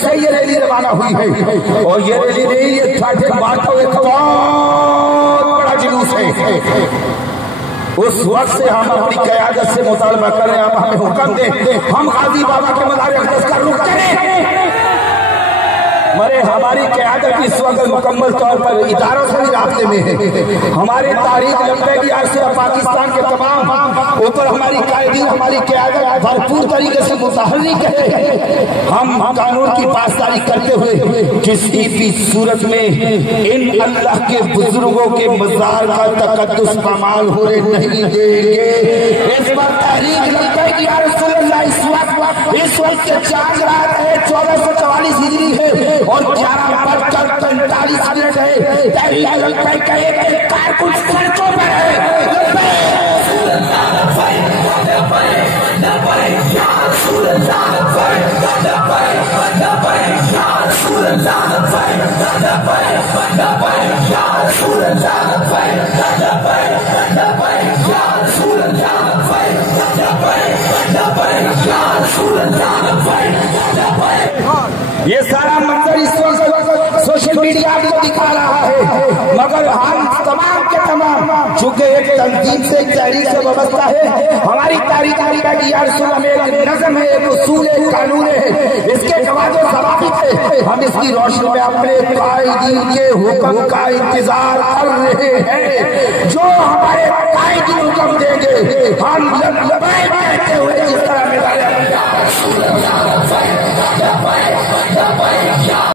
से ये रैली रवाना हुई है और ये रैली नहीं, ये ठाठे बातों एक बहुत बड़ा जुलूस है। उस वक्त से हम अपनी क़यादत से मुतालबा कर रहे हैं, आप हमें हुक्म दे, हम गाजी बाबा के मज़ार अक़दस का रुख करें। मरे हमारी क़यादत इस वक्त मुकम्मल तौर पर इदारों से भी राब्ते में है। हमारे तारीख लंबेगी आसिया पाकिस्तान के तमाम ऊपर हमारी कायदीन, हमारी क़यादत भरपूर तरीके से मुतहर्रिक है। हम कानून की पासदारी करते हुए किसी भी सूरत में इन अल्लाह के बुजुर्गों के मज़ार का तक़द्दुस पामाल होने नहीं देंगे। इस पर तहरीक लंबेगी या रसूल अल्लाह इस वक्त के 4 रात है, 1444 हिजरी है और 11:45 है। तहरीक का एक कारकुन सड़कों पर है। ये सारा मंजर इस वक्त सोशल मीडिया आपको दिखा रहा है, मगर हम तमाम के तमाम चूंकि एक तंजीम से, एक तहरीक से वाबस्ता है, हमारी तारीख में एक नज़म है, एक उसूल है, एक कानून है, इसके जवाब ज़वाबित है। हम इसकी रोशनी में अपने कायदीन के हुक्म का इंतजार कर रहे हैं। जो हमारे कायदीन हुक्म देंगे हम लबैक कहते हुए जिस तरह